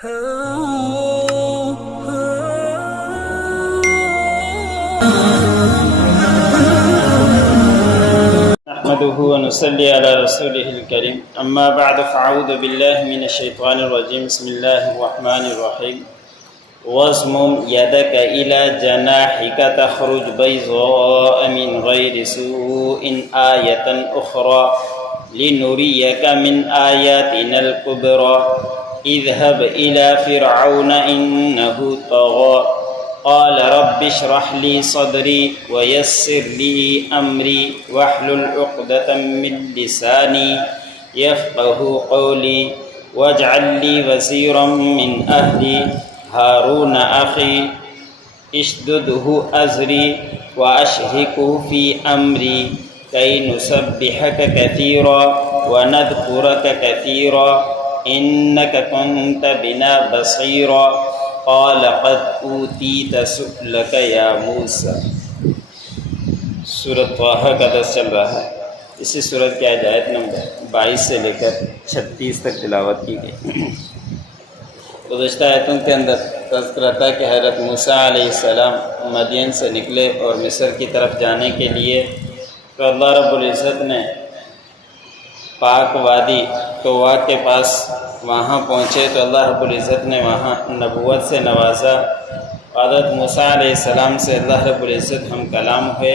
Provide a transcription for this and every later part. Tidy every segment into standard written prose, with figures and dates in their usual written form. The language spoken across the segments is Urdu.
نحمده ونصلي على رسوله الكريم اما بعد فاعوذ بالله من الشيطان الرجيم بسم الله الرحمن الرحيم واضمم يدك الى جناحك تخرج بيضاء من غير سوء آية أخرى لنريك من آياتنا الكبرى اذهب إلى فرعون إنه طغى قال رب اشرح لي صدري ويسر لي أمري واحلل عقدة من لساني يفقه قولي واجعل لي وزيرا من أهلي هارون أخي اشدده أزري وأشركه في أمري كي نسبحك كثيرا ونذكرك كثيرا إنك كنت بنا بصيرا قال قد أوتيت سؤلك يا موسیٰ۔ سورۃ طٰہٰ کا درس چل رہا ہے۔ اسی سورت کی آیت نمبر 22 سے لے کر 36 تک تلاوت کی گئی۔ گزشتہ آیتوں کے اندر تذکرہ تھا کہ حضرت موسیٰ علیہ السلام مدین سے نکلے اور مصر کی طرف جانے کے لیے، تو اللہ رب العزت نے پاک وادی طویٰ کے پاس وہاں پہنچے تو اللہ رب العزت نے وہاں نبوت سے نوازا۔ حضرت موسیٰ علیہ السلام سے اللہ رب العزت ہم کلام ہوئے۔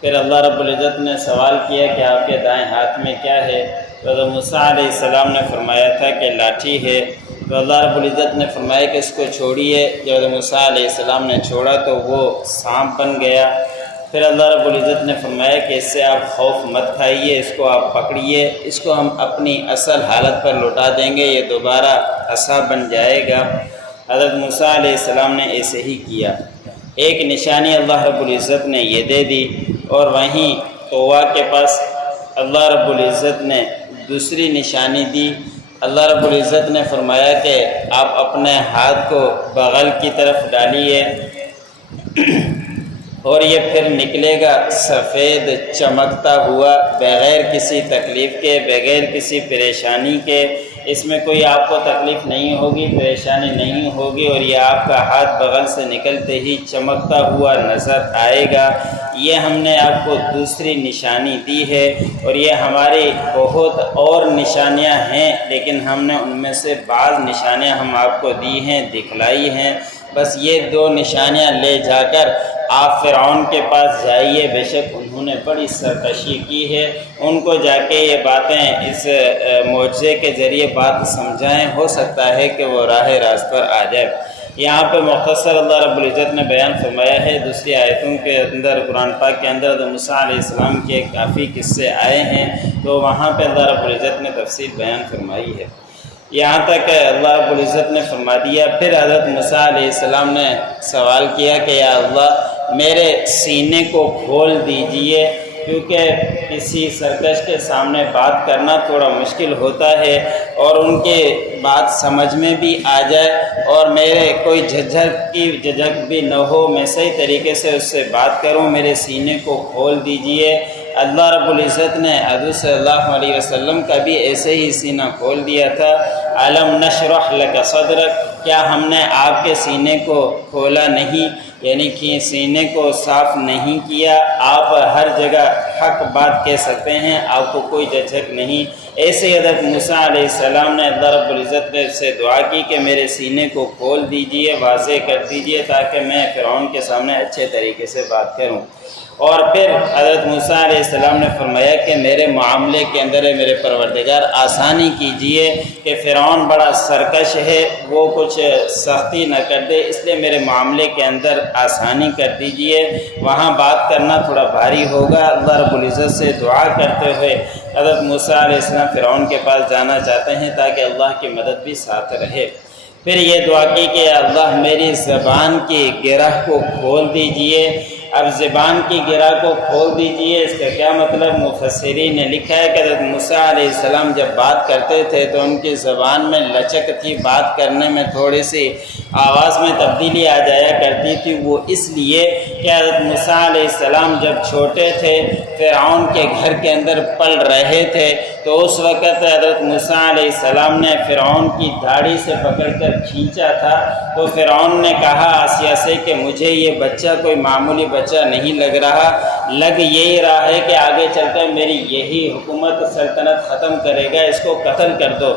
پھر اللہ رب العزت نے سوال کیا کہ آپ کے دائیں ہاتھ میں کیا ہے؟ تو حضرت موسیٰ علیہ السلام نے فرمایا تھا کہ لاٹھی ہے۔ تو اللہ رب العزت نے فرمایا کہ اس کو چھوڑیے۔ جب حضرت موسیٰ علیہ السلام نے چھوڑا تو وہ سانپ بن گیا۔ پھر اللہ رب العزت نے فرمایا کہ اس سے آپ خوف مت کھائیے، اس کو آپ پکڑیے، اس کو ہم اپنی اصل حالت پر لوٹا دیں گے، یہ دوبارہ عصا بن جائے گا۔ حضرت موسیٰ علیہ السلام نے ایسے ہی کیا۔ ایک نشانی اللہ رب العزت نے یہ دے دی، اور وہیں طویٰ کے پاس اللہ رب العزت نے دوسری نشانی دی۔ اللہ رب العزت نے فرمایا کہ آپ اپنے ہاتھ کو بغل کی طرف ڈالیے اور یہ پھر نکلے گا سفید چمکتا ہوا، بغیر کسی تکلیف کے، بغیر کسی پریشانی کے۔ اس میں کوئی آپ کو تکلیف نہیں ہوگی، پریشانی نہیں ہوگی، اور یہ آپ کا ہاتھ بغل سے نکلتے ہی چمکتا ہوا نظر آئے گا۔ یہ ہم نے آپ کو دوسری نشانی دی ہے، اور یہ ہماری بہت اور نشانیاں ہیں، لیکن ہم نے ان میں سے بعض نشانیاں ہم آپ کو دی ہیں، دکھلائی ہیں۔ بس یہ دو نشانیاں لے جا کر آپ فرعون کے پاس جائیے، بے شک انہوں نے بڑی سرکشی کی ہے، ان کو جا کے یہ باتیں اس معجزے کے ذریعے بات سمجھائیں، ہو سکتا ہے کہ وہ راہ راست پر آ جائے۔ یہاں پہ مختصر اللہ رب العزت نے بیان فرمایا ہے۔ دوسری آیتوں کے اندر، قرآن پاک کے اندر حضرت موسیٰ علیہ السلام کے کافی قصے آئے ہیں، تو وہاں پہ اللہ رب العزت نے تفصیل بیان فرمائی ہے۔ یہاں تک اللہ رب العزت نے فرما دیا۔ پھر حضرت موسیٰ علیہ السلام نے سوال کیا کہ یا اللہ میرے سینے کو کھول دیجئے، کیونکہ کسی سرکش کے سامنے بات کرنا تھوڑا مشکل ہوتا ہے، اور ان کی بات سمجھ میں بھی آ جائے، اور میرے کوئی جھجھک بھی نہ ہو، میں صحیح طریقے سے اس سے بات کروں، میرے سینے کو کھول دیجئے۔ اللہ رب العزت نے حضور صلی اللہ علیہ وسلم کا بھی ایسے ہی سینہ کھول دیا تھا۔ الم نشرح لک صدرک، کیا ہم نے آپ کے سینے کو کھولا نہیں؟ یعنی کہ سینے کو صاف نہیں کیا۔ آپ ہر جگہ حق بات کہہ سکتے ہیں، آپ کو کوئی جھجھک نہیں۔ ایسے حضرت موسیٰ علیہ السلام نے اللہ رب العزت نے سے دعا کی کہ میرے سینے کو کھول دیجئے، واضح کر دیجئے، تاکہ میں فرعون کے سامنے اچھے طریقے سے بات کروں۔ اور پھر حضرت موسیٰ علیہ السلام نے فرمایا کہ میرے معاملے کے اندر میرے پروردگار آسانی کیجئے، کہ فرعون بڑا سرکش ہے، وہ کچھ سختی نہ کر دے، اس لیے میرے معاملے کے اندر آسانی کر دیجئے۔ وہاں بات کرنا تھوڑا بھاری ہوگا۔ اللہ رب العزت سے دعا کرتے ہوئے حضرت موسیٰ علیہ السلام فرعون کے پاس جانا چاہتے ہیں تاکہ اللہ کی مدد بھی ساتھ رہے۔ پھر یہ دعا کی کہ اللہ میری زبان کی گرہ کو کھول دیجئے۔ اب زبان کی گرہ کو کھول دیجئے، اس کا کیا مطلب؟ مفسرین نے لکھا ہے کہ حضرت موسیٰ علیہ السلام جب بات کرتے تھے تو ان کی زبان میں لچک تھی، بات کرنے میں تھوڑی سی آواز میں تبدیلی آ جایا کرتی تھی۔ وہ اس لیے کہ حضرت موسیٰ علیہ السلام جب چھوٹے تھے، فرعون کے گھر کے اندر پل رہے تھے، تو اس وقت حضرت موسیٰ علیہ السلام نے فرعون کی داڑھی سے پکڑ کر کھینچا تھا، تو فرعون نے کہا آسیہ سے کہ مجھے یہ بچہ کوئی معمولی بچہ نہیں لگ رہا، لگ یہی رہا ہے کہ آگے چل کر میری یہی حکومت سلطنت ختم کرے گا، اس کو قتل کر دو۔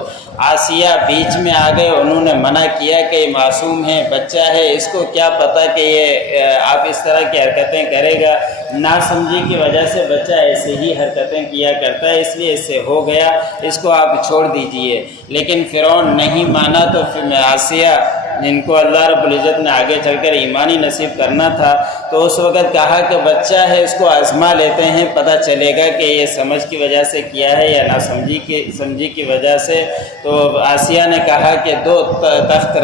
آسیہ بیچ میں آ گئے، انہوں نے منع کیا کہ یہ معصوم ہے، بچہ ہے، اس کو کیا پتہ کہ یہ آپ اس طرح کی حرکتیں کرے گا، ناسمجھی کی وجہ سے بچہ ایسے ہی حرکتیں کیا کرتا ہے، اس لیے اس سے ہو گیا، اس کو آپ چھوڑ دیجئے۔ لیکن فرعون نہیں مانا، تو پھر آسیہ جن کو اللہ رب العزت نے آگے چل کر ایمانی نصیب کرنا تھا، تو اس وقت کہا کہ بچہ ہے، اس کو آزما لیتے ہیں، پتہ چلے گا کہ یہ سمجھ کی وجہ سے کیا ہے یا ناسمجھی کی وجہ سے۔ تو آسیہ نے کہا کہ 2 تخت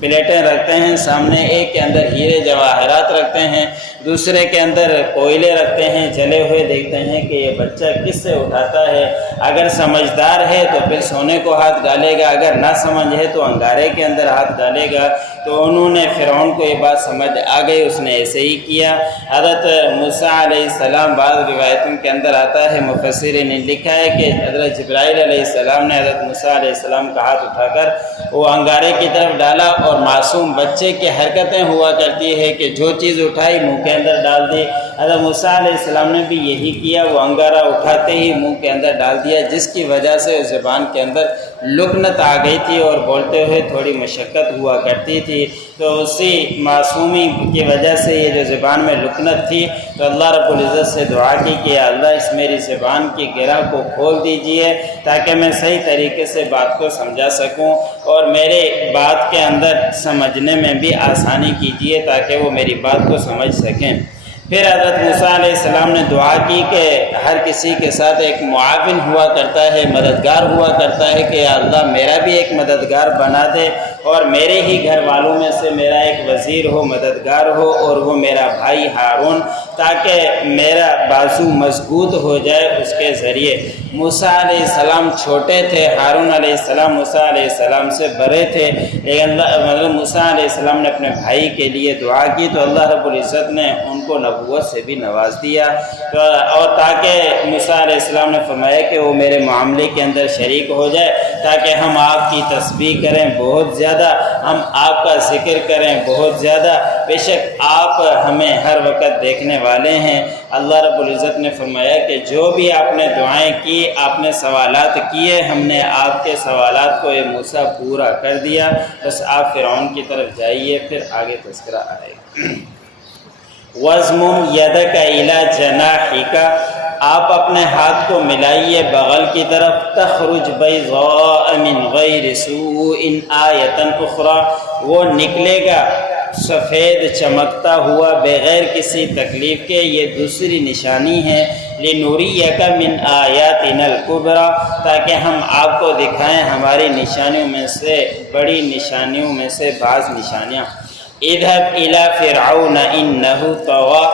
پلیٹیں رکھتے ہیں سامنے، ایک کے اندر ہیرے جواہرات رکھتے ہیں، دوسرے کے اندر کوئلے رکھتے ہیں جلے ہوئے، دیکھتے ہیں کہ یہ بچہ کس سے اٹھاتا ہے، اگر سمجھدار ہے تو پھر سونے کو ہاتھ ڈالے گا، اگر نہ سمجھ ہے تو انگارے کے اندر ہاتھ ڈالے گا۔ تو انہوں نے فرعون کو یہ بات سمجھ آ گئی، اس نے ایسے ہی کیا۔ حضرت موسیٰ علیہ السلام، بعض روایتوں کے اندر آتا ہے، مفسرین نے لکھا ہے کہ حضرت جبرائیل علیہ السلام نے حضرت موسیٰ علیہ السلام کا ہاتھ اٹھا کر وہ انگارے کی طرف ڈالا، اور معصوم بچے کی حرکتیں ہوا کرتی ہے کہ جو چیز اٹھائی منہ کے اندر ڈال دی۔ حضرت موسیٰ علیہ السلام نے بھی یہی کیا، وہ انگارہ اٹھاتے ہی منہ کے اندر ڈال دیا، جس کی وجہ سے زبان کے اندر لکنت آ گئی تھی اور بولتے ہوئے تھوڑی مشقت ہوا کرتی تھی۔ تو اسی معصومی کی وجہ سے یہ جو زبان میں لکنت تھی، تو اللہ رب العزت سے دعا کی کہ اللہ اس میری زبان کی گرہ کو کھول دیجئے تاکہ میں صحیح طریقے سے بات کو سمجھا سکوں، اور میرے بات کے اندر سمجھنے میں بھی آسانی کیجئے تاکہ وہ میری بات کو سمجھ سکیں۔ پھر حضرت موسیٰ علیہ السلام نے دعا کی کہ ہر کسی کے ساتھ ایک معاون ہوا کرتا ہے، مددگار ہوا کرتا ہے، کہ یا اللہ میرا بھی ایک مددگار بنا دے، اور میرے ہی گھر والوں میں سے میرا ایک وزیر ہو، مددگار ہو، اور وہ میرا بھائی ہارون، تاکہ میرا بازو مضبوط ہو جائے اس کے ذریعے۔ موسیٰ علیہ السلام چھوٹے تھے، ہارون علیہ السلام موسیٰ علیہ السلام سے بڑے تھے، لیکن موسیٰ علیہ السلام نے اپنے بھائی کے لیے دعا کی تو اللہ رب العزت نے ان کو نبوت سے بھی نواز دیا، اور تاکہ موسیٰ علیہ السلام نے فرمایا کہ وہ میرے معاملے کے اندر شریک ہو جائے تاکہ ہم آپ کی تسبیح کریں بہت زیادہ، ہم آپ کا ذکر کریں بہت زیادہ، بے شک آپ ہمیں ہر وقت دیکھنے والے ہیں۔ اللہ رب العزت نے فرمایا کہ جو بھی آپ نے دعائیں کی، آپ نے سوالات کیے، ہم نے آپ کے سوالات کو یہ موسیٰ پورا کر دیا، بس آپ فرعون کی طرف جائیے، پھر آگے تذکرہ آئے گا۔ وَاضْمُمْ يَدَكَ إِلَى جَنَاحِكَ، آپ اپنے ہاتھ کو ملائیے بغل کی طرف، تخرج بيضاء من غیر سوء آیة أخرى، وہ نکلے گا سفید چمکتا ہوا بغیر کسی تکلیف کے، یہ دوسری نشانی ہے، لِنُرِيَّكَ مِنْ آیَاتِنَا الْكُبْرَى، تاکہ ہم آپ کو دکھائیں ہماری نشانیوں میں سے، بڑی نشانیوں میں سے بعض نشانیاں۔ اذهب الى فرعون انه طغى،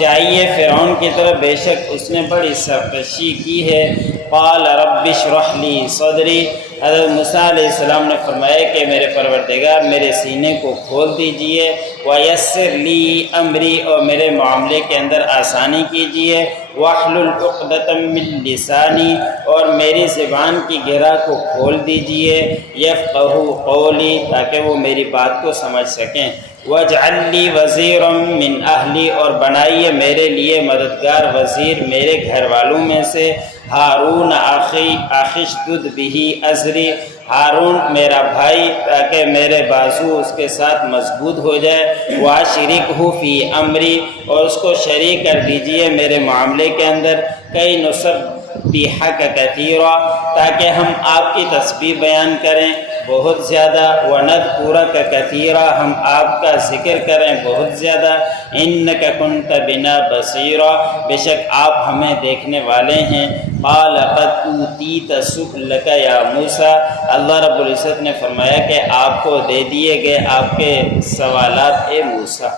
جائیے فرعون کی طرف، بے شک اس نے بڑی سرکشی کی ہے۔ قال رب اشرح لي صدری، حضرت موسیٰ علیہ السلام نے فرمایا کہ میرے پروردگار میرے سینے کو کھول دیجئے، ویسر لی امری، اور میرے معاملے کے اندر آسانی کیجئے، واحلل عقدۃ من لسانی، اور میری زبان کی گرہ کو کھول دیجئے، یفقہوا قولی، تاکہ وہ میری بات کو سمجھ سکیں، واجعل لی وزیرا من اہلی، اور بنائیے میرے لیے مددگار وزیر میرے گھر والوں میں سے، ہارون اخی اشدد بہ ازری، ہارون میرا بھائی، تاکہ میرے بازو اس کے ساتھ مضبوط ہو جائے، واشرکہ فی امری، اور اس کو شریک کر دیجئے میرے معاملے کے اندر، کئی نسبحک کثیرا، تاکہ ہم آپ کی تسبیح بیان کریں بہت زیادہ، وَنَذْكُرَكَ كَثِيرًا، ہم آپ کا ذکر کریں بہت زیادہ، إِنَّكَ كُنْتَ بِنَا بَصِيرًا، بے شک آپ ہمیں دیکھنے والے ہیں۔ قَالَ قَدْ أُوتِيتَ سُؤْلَكَ يَا موسیٰ، اللہ رب العزت نے فرمایا کہ آپ کو دے دیے گئے آپ کے سوالات اے موسیٰ۔